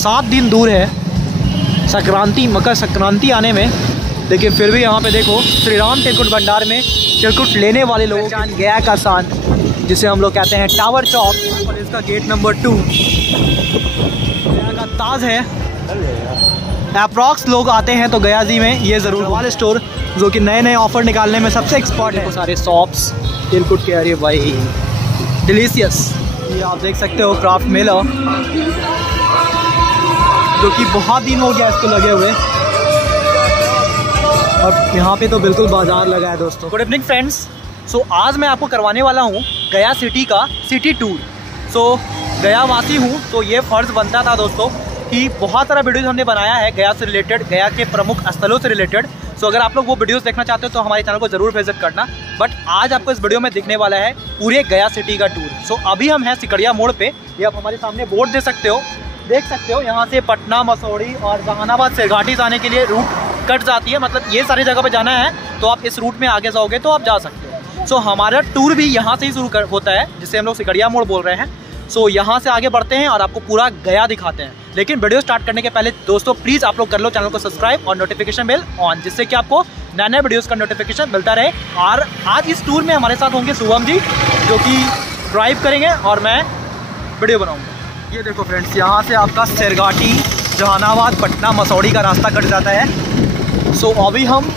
7 दिन दूर है संक्रांति, मकर संक्रांति आने में, लेकिन फिर भी यहाँ पे देखो श्री राम तिलकुट भंडार में तिलकुट लेने वाले लोगों की गया का शान, जिसे हम लोग कहते हैं टावर चौक, और इसका गेट नंबर 2 गया का ताज है। अप्रॉक्स लोग आते हैं तो गया जी में ये ज़रूर वाल स्टोर, जो कि नए नए ऑफ़र निकालने में सबसे एक्सपर्ट है। सारे शॉप्स तिलकुट के, अरे भाई डिलीशियस। ये आप देख सकते हो क्राफ्ट मेला, जो कि बहुत दिन हो गया इसको लगे हुए, और यहाँ पे तो बिल्कुल बाजार लगा है दोस्तों। Good evening friends. सो आज मैं आपको करवाने वाला हूँ गया सिटी का सिटी टूर। सो गया वासी हूँ तो ये फ़र्ज़ बनता था दोस्तों कि बहुत सारा वीडियोज़ हमने बनाया है गया से रिलेटेड, गया के प्रमुख स्थलों से रिलेटेड। सो अगर आप लोग वो वीडियोस देखना चाहते हो तो हमारे चैनल को ज़रूर विजिट करना। बट आज आपको इस वीडियो में दिखने वाला है पूरे गया सिटी का टूर। सो अभी हम हैं सिकड़िया मोड़ पे, ये आप हमारे सामने बोर्ड देख सकते हो। यहाँ से पटना, मसौड़ी और जहानाबाद सिरघाटी जाने के लिए रूट कट जाती है, मतलब ये सारी जगह पे जाना है तो आप इस रूट में आगे जाओगे तो आप जा सकते हो। सो हमारा टूर भी यहाँ से ही शुरू होता है, जिसे हम लोग सिकड़िया मोड़ बोल रहे हैं। सो यहाँ से आगे बढ़ते हैं और आपको पूरा गया दिखाते हैं। लेकिन वीडियो स्टार्ट करने के पहले दोस्तों प्लीज़ आप लोग कर लो चैनल को सब्सक्राइब और नोटिफिकेशन बेल ऑन, जिससे कि आपको नए नए वीडियोज़ का नोटिफिकेशन मिलता रहे। और आज इस टूर में हमारे साथ होंगे शुभम जी, जो कि ड्राइव करेंगे और मैं वीडियो बनाऊँगा। ये देखो फ्रेंड्स, यहाँ से आपका सिरघाटी, जहानाबाद, पटना, मसौड़ी का रास्ता कट जाता है। सो अभी हम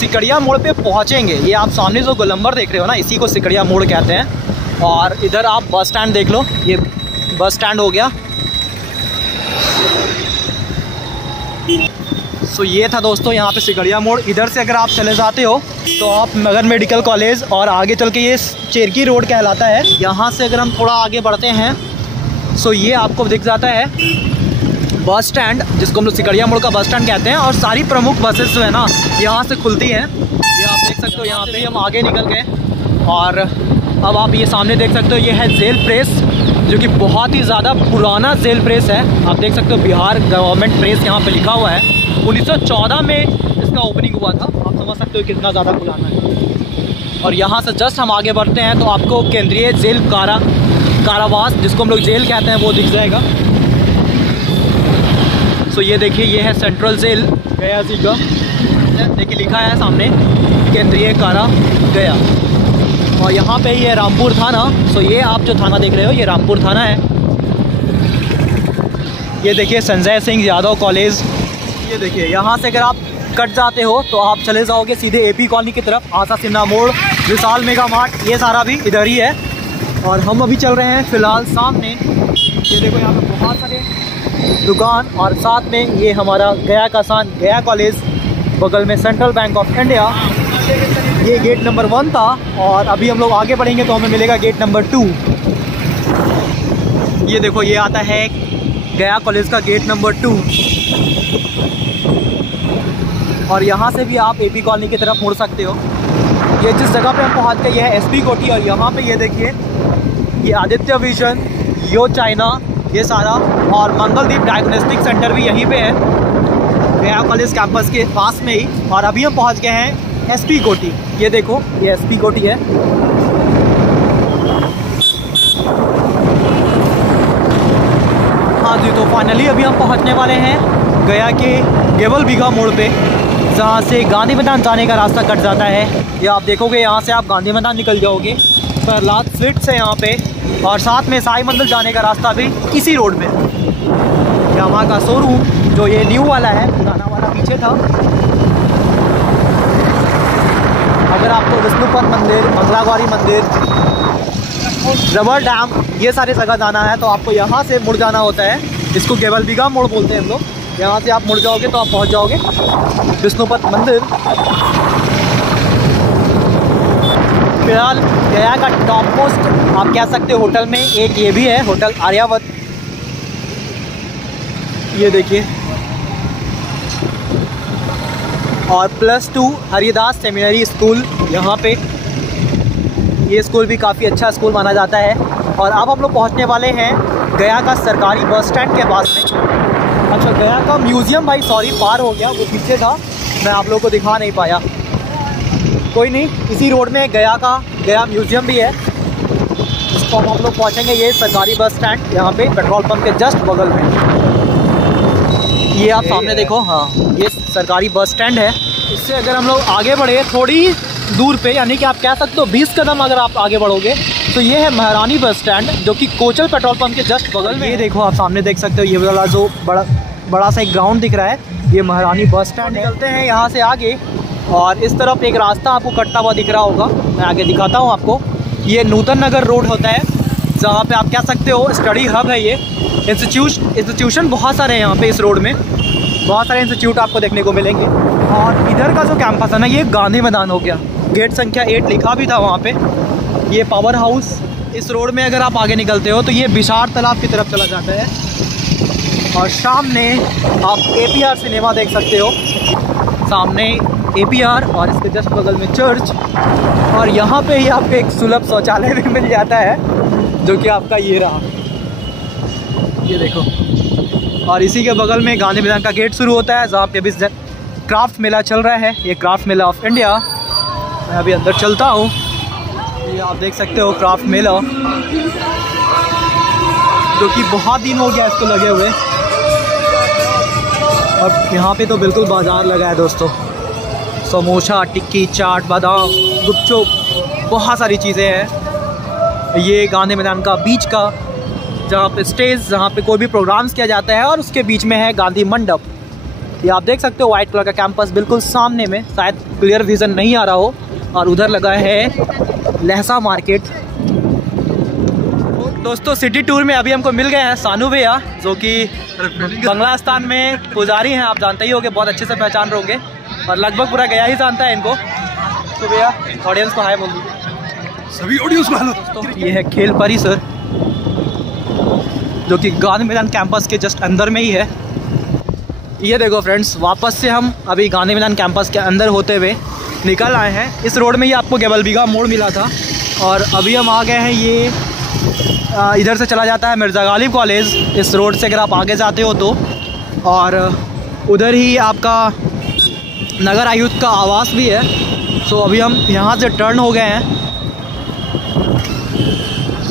सिकड़िया मोड़ पे पहुँचेंगे। ये आप सामने जो गोलंबर देख रहे हो ना, इसी को सिकड़िया मोड़ कहते हैं। और इधर आप बस स्टैंड देख लो, ये बस स्टैंड हो गया। सो ये था दोस्तों यहाँ पे सिकड़िया मोड़। इधर से अगर आप चले जाते हो तो आप मगध मेडिकल कॉलेज, और आगे चल के ये चेरकी रोड कहलाता है। यहाँ से अगर हम थोड़ा आगे बढ़ते हैं सो ये आपको दिख जाता है बस स्टैंड, जिसको हम लोग सिकड़िया मोड़ का बस स्टैंड कहते हैं। और सारी प्रमुख बसेस जो है ना यहाँ से खुलती हैं। ये आप देख सकते हो, यहाँ पे हम आगे निकल गए। और अब आप ये सामने देख सकते हो, ये है जेल प्रेस, जो कि बहुत ही ज़्यादा पुराना जेल प्रेस है। आप देख सकते हो बिहार गवर्नमेंट प्रेस यहाँ पे लिखा हुआ है। 1914 में इसका ओपनिंग हुआ था। आप समझ सकते हो कितना ज़्यादा पुराना है। और यहाँ से जस्ट हम आगे बढ़ते हैं तो आपको केंद्रीय जेल कारावास, जिसको हम लोग जेल कहते हैं, वो दिख जाएगा। सो ये देखिए, ये है सेंट्रल जेल गया जी का। देखिए लिखा है सामने केंद्रीय कारा गया। और यहाँ पे ही है रामपुर थाना। सो ये आप जो थाना देख रहे हो ये रामपुर थाना है। ये देखिए संजय सिंह यादव कॉलेज। ये देखिए यहाँ से अगर आप कट जाते हो तो आप चले जाओगे सीधे एपी कॉलोनी की तरफ। आशा सिन्हा मोड़, विशाल मेगा मार्ट, ये सारा भी इधर ही है। और हम अभी चल रहे हैं फ़िलहाल सामने। ये देखो यहाँ पे बहुत सारे दुकान, और साथ में ये हमारा गया का शान गया कॉलेज, बगल में सेंट्रल बैंक ऑफ इंडिया। ये गेट नंबर 1 था। और अभी हम लोग आगे बढ़ेंगे तो हमें मिलेगा गेट नंबर 2। ये देखो, ये आता है गया कॉलेज का गेट नंबर 2। और यहाँ से भी आप एपी कॉलोनी की तरफ मुड़ सकते हो। ये जिस जगह पे हम पहुँच गए, ये है एसपी कोठी। और यहाँ पे ये देखिए, ये आदित्य विजन, यो चाइना, ये सारा, और मंगलदीप डायग्नोस्टिक सेंटर भी यहीं पे है गया कॉलेज कैंपस के पास में ही। और अभी हम पहुँच गए हैं एसपी कोठी। ये देखो, ये एसपी कोठी है। हाँ जी, तो फाइनली अभी हम पहुंचने वाले हैं गया के गेवल बीघा मोड़ पे, जहाँ से गांधी मैदान जाने का रास्ता कट जाता है। ये आप देखोगे, यहाँ से आप गांधी मैदान निकल जाओगे प्रहलाद स्वीट्स है यहाँ पे। और साथ में साई मंदिर जाने का रास्ता भी इसी रोड में। यामाहा का शोरूम, जो ये न्यू वाला है, पुराना वाला पीछे था। अगर आपको विष्णुपद मंदिर, मंगलागौरी मंदिर, रबर डैम, ये सारे जगह जाना है तो आपको यहाँ से मुड़ जाना होता है। इसको गेवल बीघा मोड़ बोलते हैं हम लोग। यहाँ से आप मुड़ जाओगे तो आप पहुँच जाओगे विष्णुपद मंदिर। फिलहाल गया का टॉप मोस्ट आप कह सकते हो होटल में एक ये भी है, होटल आर्यावत। ये देखिए, और +2 हरिदास सेमिनरी स्कूल यहाँ पे। ये स्कूल भी काफ़ी अच्छा स्कूल माना जाता है। और अब हम लोग पहुँचने वाले हैं गया का सरकारी बस स्टैंड के पास में। अच्छा, गया का म्यूज़ियम भाई सॉरी पार हो गया, वो पीछे था, मैं आप लोगों को दिखा नहीं पाया। कोई नहीं, इसी रोड में गया म्यूज़ियम भी है, इसको हम लोग पहुँचेंगे। ये सरकारी बस स्टैंड यहाँ पे पेट्रोल पंप के जस्ट बगल में। ये आप सामने देखो, हाँ ये सरकारी बस स्टैंड है। इससे अगर हम लोग आगे बढ़े थोड़ी दूर पे, यानी कि आप कह सकते हो 20 कदम अगर आप आगे बढ़ोगे तो ये है महारानी बस स्टैंड, जो कि कोचल पेट्रोल पंप के जस्ट बगल में। ये देखो आप सामने देख सकते हो, ये वाला जो बड़ा सा एक ग्राउंड दिख रहा है, ये महारानी बस स्टैंड। निकलते हैं यहाँ से आगे और इस तरफ एक रास्ता आपको कटता हुआ दिख रहा होगा, मैं आगे दिखाता हूँ आपको। ये नूतन नगर रोड होता है, जहाँ पे आप कह सकते हो स्टडी हब है। ये इंस्टीट्यूशन बहुत सारे हैं यहाँ पे, इस रोड में बहुत सारे इंस्टीट्यूट आपको देखने को मिलेंगे। और इधर का जो कैंपस है ना, ये गांधी मैदान हो गया, गेट संख्या 8 लिखा भी था वहाँ पे। ये पावर हाउस, इस रोड में अगर आप आगे निकलते हो तो ये बिशार तालाब की तरफ चला जाता है। और सामने आप APR सिनेमा देख सकते हो, सामने APR और इसके जस्ट बगल में चर्च। और यहाँ पे ही आपको एक सुलभ शौचालय भी मिल जाता है, जो कि आपका ये रहा, ये देखो। और इसी के बगल में गांधी मैदान का गेट शुरू होता है, जहाँ पे अभी क्राफ्ट मेला चल रहा है। ये क्राफ्ट मेला ऑफ इंडिया, मैं अभी अंदर चलता हूँ। ये आप देख सकते हो क्राफ्ट मेला, जो कि बहुत दिन हो गया इसको लगे हुए। और यहाँ पे तो बिल्कुल बाजार लगा है दोस्तों, समोसा, टिक्की, चाट, बादाम, गुपचुप, बहुत सारी चीज़ें हैं। ये गांधी मैदान का बीच का जहाँ पे स्टेज, जहाँ पे कोई भी प्रोग्राम्स किया जाता है, और उसके बीच में है गांधी मंडप। ये आप देख सकते हो वाइट कलर का कैंपस बिल्कुल सामने में, शायद क्लियर विजन नहीं आ रहा हो। और उधर लगा है लहसा मार्केट। दोस्तों सिटी टूर में अभी हमको मिल गए हैं सानू भैया, जो कि बंगलास्तान में पुजारी हैं, आप जानते ही होंगे, बहुत अच्छे से पहचान रहे होंगे, और लगभग पूरा गया ही जानता है इनको। तो भैया ऑडियंस को हाय बोल दीजिए। सभी ऑडियंस को हेलो। तो ये है खेल परिसर, जो कि गांधी मैदान कैंपस के जस्ट अंदर में ही है। ये देखो फ्रेंड्स, वापस से हम अभी गांधी मैदान कैंपस के अंदर होते हुए निकल आए हैं। इस रोड में ही आपको गेबलबीघा मोड़ मिला था, और अभी हम आ गए हैं। ये इधर से चला जाता है मिर्ज़ा गालिब कॉलेज, इस रोड से अगर आप आगे जाते हो तो। और उधर ही आपका नगर आयुक्त का आवास भी है। सो अभी हम यहाँ से टर्न हो गए हैं।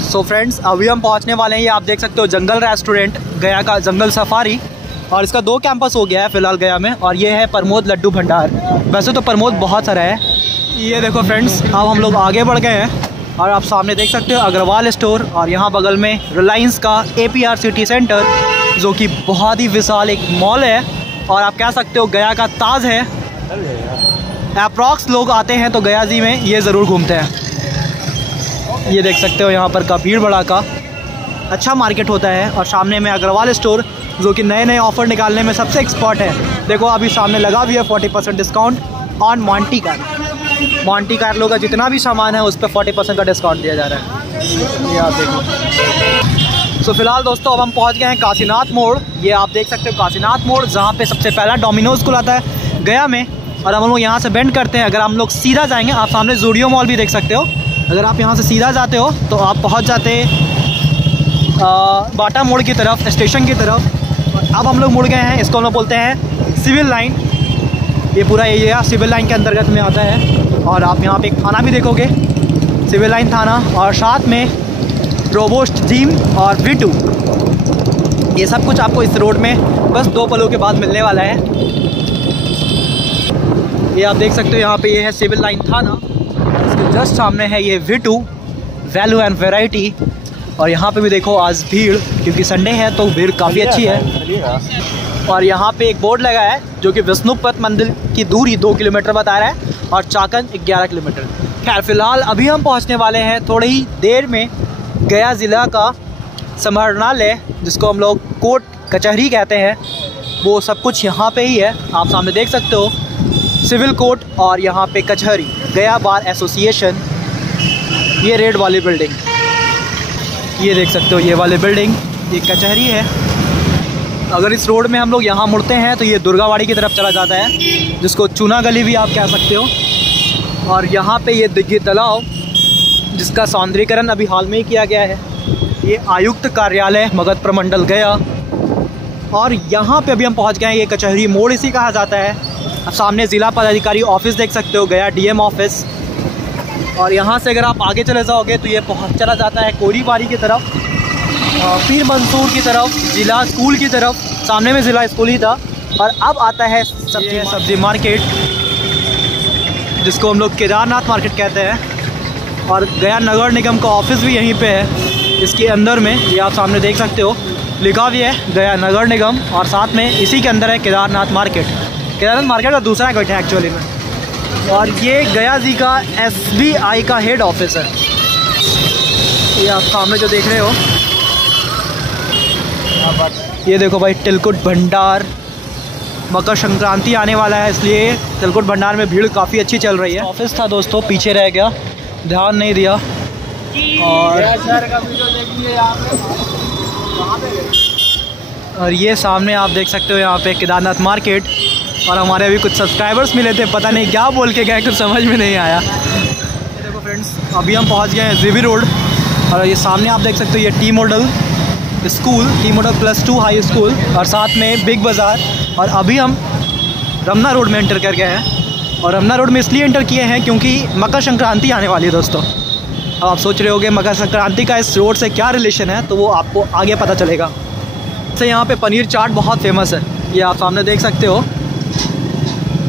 सो फ्रेंड्स, अभी हम पहुँचने वाले हैं, ये आप देख सकते हो जंगल रेस्टोरेंट, गया का जंगल सफारी। और इसका 2 कैंपस हो गया है फ़िलहाल गया में, और ये है प्रमोद लड्डू भंडार। वैसे तो प्रमोद बहुत सारा है। ये देखो फ्रेंड्स, अब हम लोग आगे बढ़ गए हैं, और आप सामने देख सकते हो अग्रवाल स्टोर, और यहाँ बगल में रिलायंस का APR सिटी सेंटर, जो कि बहुत ही विशाल एक मॉल है, और आप कह सकते हो गया का ताज है। अप्रॉक्स लोग आते हैं तो गया जी में ये ज़रूर घूमते हैं। ये देख सकते हो यहाँ पर का भीड़ भड़ा का अच्छा मार्केट होता है। और सामने में अग्रवाल स्टोर, जो कि नए नए ऑफ़र निकालने में सबसे एक्सपर्ट है। देखो अभी सामने लगा भी है 40% डिस्काउंट ऑन मॉन्टी कार्लो का जितना भी सामान है उस पर 40% का डिस्काउंट दिया जा रहा है। ये आप देखो। सो फिलहाल दोस्तों अब हम पहुंच गए हैं काशीनाथ मोड़। ये आप देख सकते हो काशीनाथ मोड़, जहाँ पे सबसे पहला डोमिनोज खुला था गया में। और हम लोग यहाँ से बेंड करते हैं, अगर हम लोग सीधा जाएंगे, आप सामने जूडियो मॉल भी देख सकते हो। अगर आप यहाँ से सीधा जाते हो तो आप पहुँच जाते बाटा मोड़ की तरफ, स्टेशन की तरफ। अब हम लोग मुड़ गए हैं, इसको हम लोग बोलते हैं सिविल लाइन। ये पूरा एरिया सिविल लाइन के अंतर्गत में आता है। और आप यहाँ पे एक थाना भी देखोगे, सिविल लाइन थाना, और साथ में प्रोवोस्ट जिम और V2। ये सब कुछ आपको इस रोड में बस 2 पलों के बाद मिलने वाला है। ये आप देख सकते हो यहाँ पे ये है सिविल लाइन थाना, इसके जस्ट सामने है ये V2 वैल्यू एंड वैरायटी। और यहाँ पे भी देखो आज भीड़, क्योंकि संडे है तो भीड़ काफ़ी अच्छी है। और यहाँ पे एक बोर्ड लगा है जो कि विष्णुपद मंदिर की दूरी 2 किलोमीटर बता रहा है, और चाकन 11 किलोमीटर। खैर फिलहाल अभी हम पहुँचने वाले हैं थोड़ी ही देर में गया ज़िला का समाहरणालय, जिसको हम लोग कोर्ट कचहरी कहते हैं। वो सब कुछ यहाँ पे ही है, आप सामने देख सकते हो सिविल कोर्ट, और यहाँ पे कचहरी गया बार एसोसिएशन। ये रेड वाली बिल्डिंग, ये देख सकते हो ये वाली बिल्डिंग, ये कचहरी है। अगर इस रोड में हम लोग यहाँ मुड़ते हैं तो ये दुर्गावाड़ी की तरफ चला जाता है, जिसको चूना गली भी आप कह सकते हो। और यहाँ पे ये दिग्गी तालाब, जिसका सौंदर्यीकरण अभी हाल में ही किया गया है। ये आयुक्त कार्यालय मगध प्रमंडल गया। और यहाँ पे अभी हम पहुँच गए हैं, ये कचहरी मोड़ इसी कहा जाता है। अब सामने ज़िला पदाधिकारी ऑफिस देख सकते हो, गया DM ऑफिस। और यहाँ से अगर आप आगे चले जाओगे तो ये चला जाता है कोरीबारी की तरफ, पीर मंसूर की तरफ, ज़िला स्कूल की तरफ। सामने में ज़िला स्कूल ही था, और अब आता है सब्जी मार्केट, जिसको हम लोग केदारनाथ मार्केट कहते हैं। और गया नगर निगम का ऑफिस भी यहीं पे है, इसके अंदर में। ये आप सामने देख सकते हो, लिखा भी है गया नगर निगम, और साथ में इसी के अंदर है केदारनाथ मार्केट। केदारनाथ मार्केट का दूसरा गेट है एक्चुअली में। और ये गया जी का SBI का हेड ऑफिस है, ये आप सामने जो देख रहे हो। ये देखो भाई, तिलकुट भंडार, मकर संक्रांति आने वाला है, इसलिए तिलकुट भंडार में भीड़ काफ़ी अच्छी चल रही है। ऑफिस था दोस्तों, पीछे रह गया, ध्यान नहीं दिया। और ये सामने आप देख सकते हो यहाँ पे केदारनाथ मार्केट। और हमारे अभी कुछ सब्सक्राइबर्स मिले थे, पता नहीं क्या बोल के गए, कुछ समझ में नहीं आया। ये देखो फ्रेंड्स, अभी हम पहुँच गए हैं जीबी रोड। और ये सामने आप देख सकते हो, ये T model school, T model +2 high school, और साथ में बिग बाज़ार। और अभी हम रमना रोड में एंटर कर गए हैं। और रमना रोड में इसलिए एंटर किए हैं क्योंकि मकर संक्रांति आने वाली है दोस्तों। अब आप सोच रहे होगे मकर संक्रांति का इस रोड से क्या रिलेशन है, तो वो आपको आगे पता चलेगा। से यहाँ पे पनीर चाट बहुत फेमस है, ये आप सामने देख सकते हो।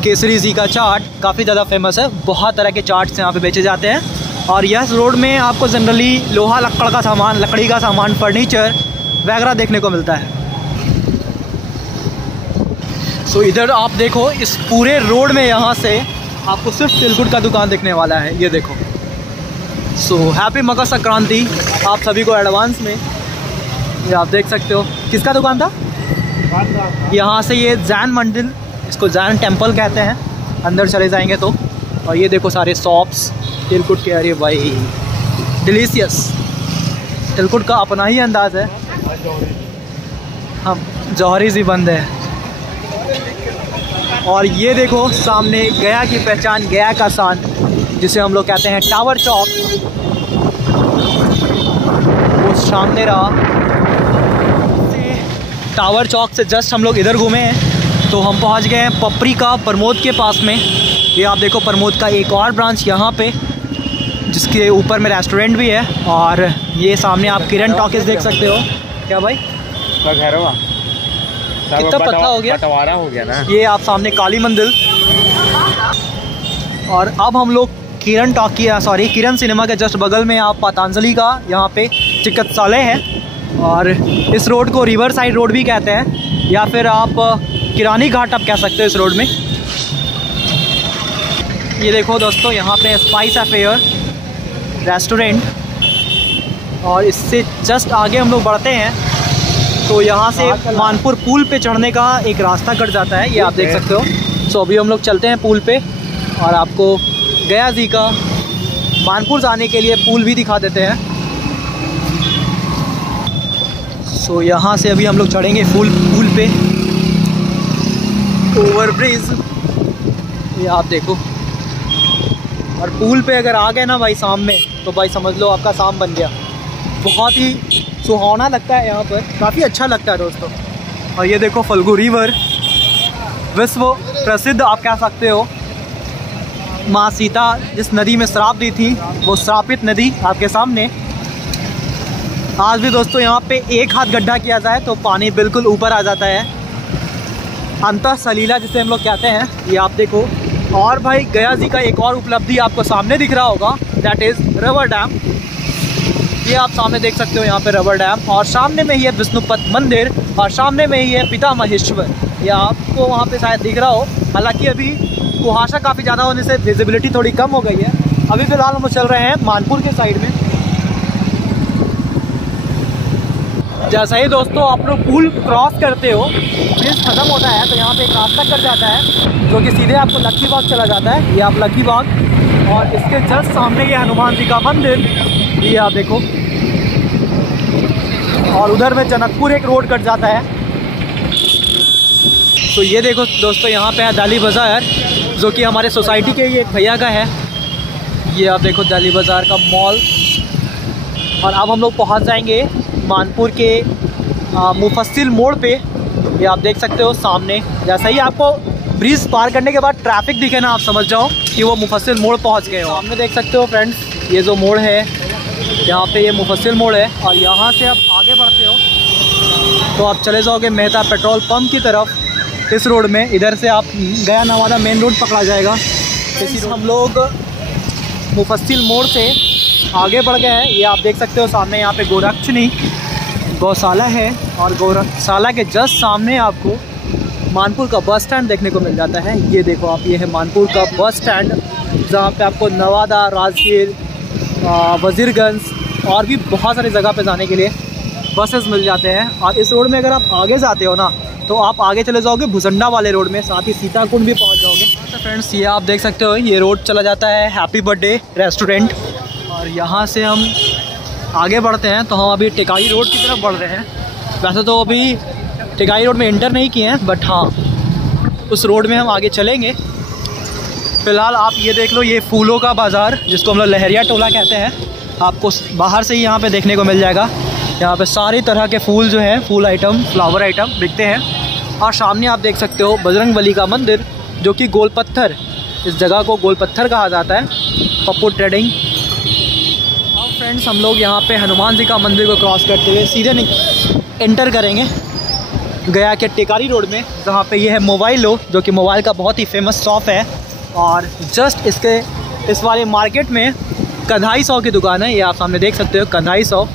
केसरी जी का चाट काफ़ी ज़्यादा फेमस है, बहुत तरह के चाट्स यहाँ पे बेचे जाते हैं। और यह रोड में आपको जनरली लोहा लक्कड़ का सामान, लकड़ी का सामान, फर्नीचर वगैरह देखने को मिलता है। सो इधर आप देखो, इस पूरे रोड में यहाँ से आपको सिर्फ तिलकुट का दुकान दिखने वाला है, ये देखो। सो हैप्पी मकर संक्रांति आप सभी को एडवांस में। ये आप देख सकते हो, किसका दुकान था? यहाँ से ये जैन मंदिर, इसको जैन टेम्पल कहते हैं, अंदर चले जाएंगे तो। और ये देखो सारे शॉप्स तिलकुट के। अरे भाई डिलीशियस, तिलकुट का अपना ही अंदाज़ है। हम जौहरी सी बंद है। और ये देखो सामने गया की पहचान, गया का शान, जिसे हम लोग कहते हैं टावर चौक, वो सामने रहा। टावर चौक से जस्ट हम लोग इधर घूमे हैं तो हम पहुंच गए हैं पपरिका प्रमोद के पास में। ये आप देखो प्रमोद का एक और ब्रांच यहाँ पे, जिसके ऊपर में रेस्टोरेंट भी है। और ये सामने आप किरण टॉकीज देख सकते हो। क्या भाई कितना पत्ता हो गया, बंटवारा हो गया ना। ये आप सामने काली मंदिर। और अब हम लोग किरण सिनेमा के जस्ट बगल में आप पतंजलि का यहाँ पे चिकित्सालय है। और इस रोड को रिवर साइड रोड भी कहते हैं, या फिर आप किरानी घाट आप कह सकते हो इस रोड में। ये देखो दोस्तों, यहाँ पे स्पाइस अफेयर रेस्टोरेंट। और इससे जस्ट आगे हम लोग बढ़ते हैं तो यहाँ से मानपुर पुल पे चढ़ने का एक रास्ता कट जाता है, ये आप देख सकते हो। सो अभी हम लोग चलते हैं पुल पे और आपको गया जी का मानपुर जाने के लिए पुल भी दिखा देते हैं। सो यहाँ से अभी हम लोग चढ़ेंगे पुल पे, ओवरब्रिज, ये आप देखो। और पुल पे अगर आ गए ना भाई शाम में, तो भाई समझ लो आपका शाम बन गया। बहुत ही सुहावना लगता है यहाँ पर, काफ़ी अच्छा लगता है दोस्तों। और ये देखो फल्गु रिवर, विश्व प्रसिद्ध आप कह सकते हो। माँ सीता जिस नदी में श्राप दी थी, वो श्रापित नदी आपके सामने। आज भी दोस्तों यहाँ पे एक हाथ गड्ढा किया जाए तो पानी बिल्कुल ऊपर आ जाता है। अंतः सलीला जिसे हम लोग कहते हैं, ये आप देखो। और भाई गया जी का एक और उपलब्धि आपको सामने दिख रहा होगा, दैट इज़ रबर डैम। ये आप सामने देख सकते हो यहाँ पे रबर डैम। और सामने में ही है विष्णुपद मंदिर, और सामने में ही है पिता महेश्वर। ये आपको वहाँ पे शायद दिख रहा हो, हालांकि अभी कुहासा काफ़ी ज़्यादा होने से विजिबिलिटी थोड़ी कम हो गई है। अभी फ़िलहाल हम चल रहे हैं मानपुर के साइड में। जैसा ही दोस्तों आप लोग पुल क्रॉस करते हो, ब्रिज ख़त्म होता है, तो यहाँ पे एक रास्ता कट जाता है जो कि सीधे आपको लक्की बाग चला जाता है। ये आप लक्की बाग, और इसके जस्ट सामने ये हनुमान जी का मंदिर, ये आप देखो। और उधर में जनकपुर एक रोड कट जाता है। तो ये देखो दोस्तों, यहाँ पे है दिल्ली बाज़ार, जो कि हमारे सोसाइटी के ही एक भैया का है। ये आप देखो दिल्ली बाज़ार का मॉल। और अब हम लोग पहुँच जाएंगे मानपुर के मुफस्सिल मोड़ पे। ये आप देख सकते हो सामने। जैसा ही आपको ब्रिज पार करने के बाद ट्रैफिक दिखे ना, आप समझ जाओ कि वो मुफस्सिल मोड़ पहुंच गए हो। सामने देख सकते हो फ्रेंड्स, ये जो मोड़ है यहाँ पे, ये मुफस्सिल मोड़ है। और यहाँ से आप आगे बढ़ते हो तो आप चले जाओगे मेहता पेट्रोल पंप की तरफ। इस रोड में, इधर से आप गया नवादा मेन रोड पकड़ा जाएगा। इसी हम लोग मुफस्सिल मोड़ से आगे बढ़ गए हैं। ये आप देख सकते हो सामने यहाँ पे गोरक्षिणी गौशाला है और गौशाला के जस्ट सामने आपको मानपुर का बस स्टैंड देखने को मिल जाता है। ये देखो आप, ये है मानपुर का बस स्टैंड जहाँ पे आपको नवादा, राजगीर, वजीरगंज और भी बहुत सारी जगह पे जाने के लिए बसेस मिल जाते हैं। और इस रोड में अगर आप आगे जाते हो ना तो आप आगे चले जाओगे भुसंडा वाले रोड में, साथ ही सीताकुंड भी पहुंच जाओगे। तो फ्रेंड्स ये आप देख सकते हो, ये रोड चला जाता है हैप्पी बर्थडे रेस्टोरेंट और यहाँ से हम आगे बढ़ते हैं तो हम अभी टिकाई रोड की तरफ बढ़ रहे हैं। वैसे तो अभी टिकाई रोड में एंटर नहीं किए हैं, बट हाँ उस रोड में हम आगे चलेंगे। फ़िलहाल आप ये देख लो, ये फूलों का बाज़ार जिसको हम लोग लहरिया टोला कहते हैं, आपको बाहर से ही यहाँ पे देखने को मिल जाएगा। यहाँ पे सारी तरह के फूल जो हैं, फूल आइटम, फ्लावर आइटम बिकते हैं। और सामने आप देख सकते हो बजरंगबली का मंदिर जो कि गोल पत्थर, इस जगह को गोल पत्थर कहा जाता है, पप्पू ट्रेडिंग। अब फ्रेंड्स हम लोग यहाँ पे हनुमान जी का मंदिर को क्रॉस करते हुए सीधे एंटर करेंगे गया के टिकारी रोड में, जहाँ पे ये है मोबाइलो जो कि मोबाइल का बहुत ही फेमस शॉप है। और जस्ट इस वाले मार्केट में कन्हाई सौ की दुकान है। ये आप सामने देख सकते हो कन्हाई सौ।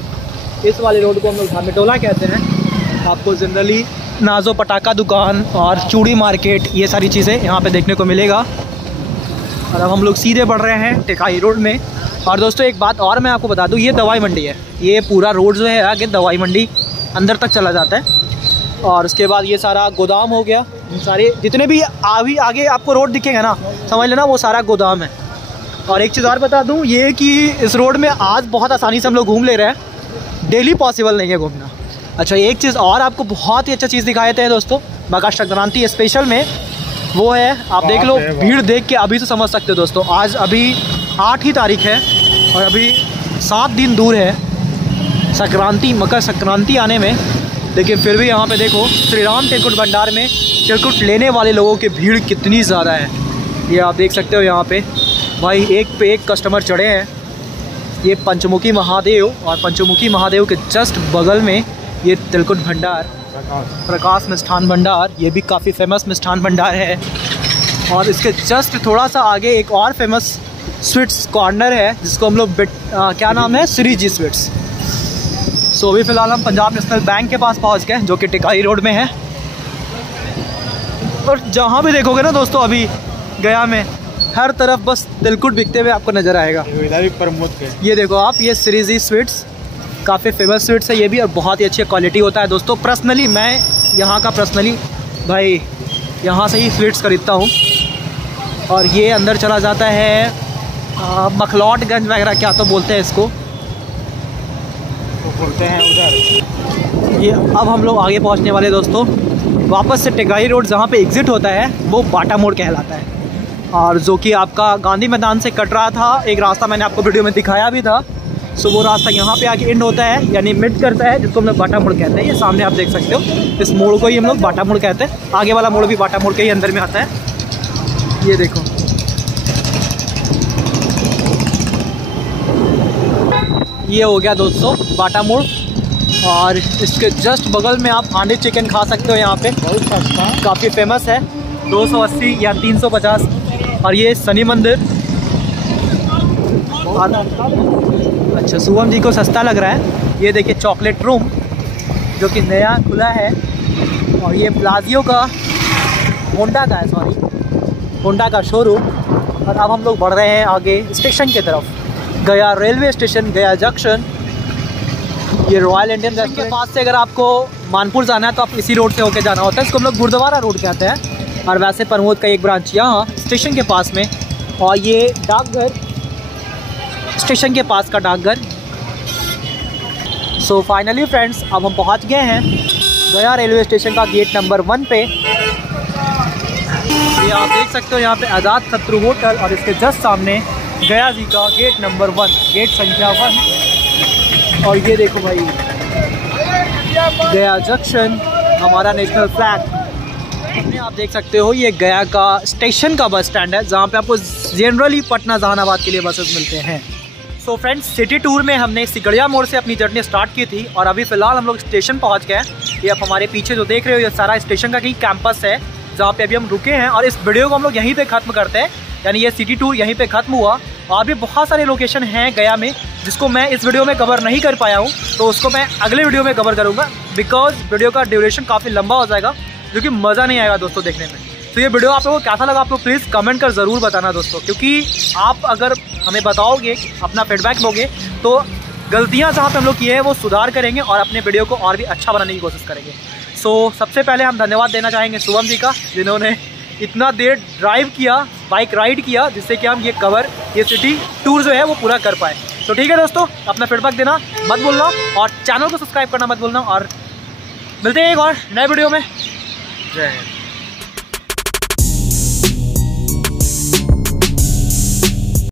इस वाले रोड को हम लोग धामी टोला कहते हैं। आपको जनरली नाजो पटाखा दुकान और चूड़ी मार्केट, ये सारी चीज़ें यहाँ पे देखने को मिलेगा। और अब हम लोग सीधे बढ़ रहे हैं टिकाई रोड में। और दोस्तों एक बात और मैं आपको बता दूँ, ये दवाई मंडी है। ये पूरा रोड जो है आगे दवाई मंडी अंदर तक चला जाता है। और उसके बाद ये सारा गोदाम हो गया, सारे जितने भी आगे आपको रोड दिखेगा ना, समझ लेना वो सारा गोदाम है। और एक चीज़ और बता दूँ, ये कि इस रोड में आज बहुत आसानी से हम लोग घूम ले रहे हैं, डेली पॉसिबल नहीं है घूमना। अच्छा एक चीज़ और आपको बहुत ही अच्छा चीज़ दिखाए थे दोस्तों मकर संक्रांति स्पेशल में, वो है आप देख लो, भीड़ देख के अभी से समझ सकते हो दोस्तों। आज अभी 8 ही तारीख है और अभी 7 दिन दूर है संक्रांति, मकर संक्रांति आने में। लेकिन फिर भी यहाँ पे देखो श्री राम तिलकुट भंडार में तिलकुट लेने वाले लोगों की भीड़ कितनी ज़्यादा है। ये आप देख सकते हो, यहाँ पे भाई एक पे एक कस्टमर चढ़े हैं। ये पंचमुखी महादेव, और पंचमुखी महादेव के जस्ट बगल में ये तिलकुट भंडार, प्रकाश मिष्ठान भंडार, ये भी काफ़ी फेमस मिष्ठान भंडार है। और इसके जस्ट थोड़ा सा आगे एक और फेमस स्वीट्स कॉर्नर है जिसको हम लोग क्या नाम है, श्री जी स्वीट्स। सो अभी फ़िलहाल हम पंजाब नेशनल बैंक के पास पहुंच गए जो कि टिकाई रोड में है। और जहां भी देखोगे ना दोस्तों, अभी गया में हर तरफ बस तिलकुट बिकते हुए आपको नज़र आएगा। ये देखो आप, ये श्री जी स्वीट्स काफ़ी फेमस स्वीट्स है ये भी, और बहुत ही अच्छी क्वालिटी होता है दोस्तों। पर्सनली मैं यहाँ का भाई यहाँ से ही स्वीट्स खरीदता हूँ। और ये अंदर चला जाता है मखलौटगंज वगैरह क्या तो बोलते हैं इसको, बोलते हैं उधर। ये अब हम लोग आगे पहुंचने वाले दोस्तों, वापस से टिकाई रोड जहां पे एग्ज़िट होता है वो बाटा मोड़ कहलाता है। और जो कि आपका गांधी मैदान से कट रहा था एक रास्ता, मैंने आपको वीडियो में दिखाया भी था। सो वो रास्ता यहाँ पे आके एंड होता है, यानी मिड करता है, जिसको हम लोग बाटा मोड़ कहते हैं। ये सामने आप देख सकते हो, इस मोड़ को ही हम लोग बाटा मोड़ कहते हैं। आगे वाला मोड़ भी बाटा मोड़ के ही अंदर में आता है। ये देखो, ये हो गया दोस्तों बाटा मोड़। और इसके जस्ट बगल में आप हांडी चिकन खा सकते हो, यहाँ पे बहुत सस्ता, काफ़ी फेमस है, 280 या 350। और ये शनि मंदिर, अच्छा शुभम जी को सस्ता लग रहा है। ये देखिए चॉकलेट रूम जो कि नया खुला है। और ये प्लाजियो का होंडा का है, सॉरी होंडा का शोरूम। और अब हम लोग बढ़ रहे हैं आगे स्टेशन की तरफ, गया रेलवे स्टेशन, गया जंक्शन। ये रॉयल इंडियन रेस्टोरेंट के पास से अगर आपको मानपुर जाना है तो आप इसी रोड से होकर जाना होता है। इसको हम लोग गुरुद्वारा रोड कहते हैं। और वैसे प्रमोद का एक ब्रांच यहाँ स्टेशन के पास में। और ये डाकघर, स्टेशन के पास का डाकघर। सो फाइनली फ्रेंड्स अब हम पहुँच गए हैं गया रेलवे स्टेशन का गेट नंबर 1 पे। ये आप देख सकते हो यहाँ पे आज़ाद शत्रु होटल, और इसके जस्ट सामने गया जी का गेट नंबर 1, गेट संख्या 1। और ये देखो भाई गया जंक्शन, हमारा नेशनल फ्लैग। आप देख सकते हो ये गया का स्टेशन का बस स्टैंड है, जहाँ पे आपको जनरली पटना जहानाबाद के लिए बसेस मिलते हैं। सो फ्रेंड्स सिटी टूर में हमने सिकड़िया मोड़ से अपनी जर्नी स्टार्ट की थी, और अभी फ़िलहाल हम लोग स्टेशन पहुँच गए। ये आप हमारे पीछे जो देख रहे हो ये सारा स्टेशन का ही कैंपस है। जहाँ पे अभी हम रुके हैं, और इस वीडियो को हम लोग यहीं पे ख़त्म करते हैं। यानी ये सिटी टूर यहीं पे ख़त्म हुआ। और भी बहुत सारे लोकेशन हैं गया में जिसको मैं इस वीडियो में कवर नहीं कर पाया हूँ, तो उसको मैं अगले वीडियो में कवर करूँगा, बिकॉज वीडियो का ड्यूरेशन काफ़ी लंबा हो जाएगा, जो कि मज़ा नहीं आएगा दोस्तों देखने में। तो ये वीडियो आप लोगों को कैसा लगा, आप लोग प्लीज़ कमेंट कर ज़रूर बताना दोस्तों, क्योंकि आप अगर हमें बताओगे, अपना फीडबैक दोगे, तो गलतियाँ जहाँ पे हम लोग किए हैं वो सुधार करेंगे और अपने वीडियो को और भी अच्छा बनाने की कोशिश करेंगे। सो सबसे पहले हम धन्यवाद देना चाहेंगे शुभम जी का, जिन्होंने इतना देर ड्राइव किया, बाइक राइड किया, जिससे कि हम ये सिटी टूर जो है वो पूरा कर पाए। तो ठीक है दोस्तों, अपना फीडबैक देना मत भूलना और चैनल को सब्सक्राइब करना मत भूलना, और मिलते हैं एक और नए वीडियो में। जय हिंद।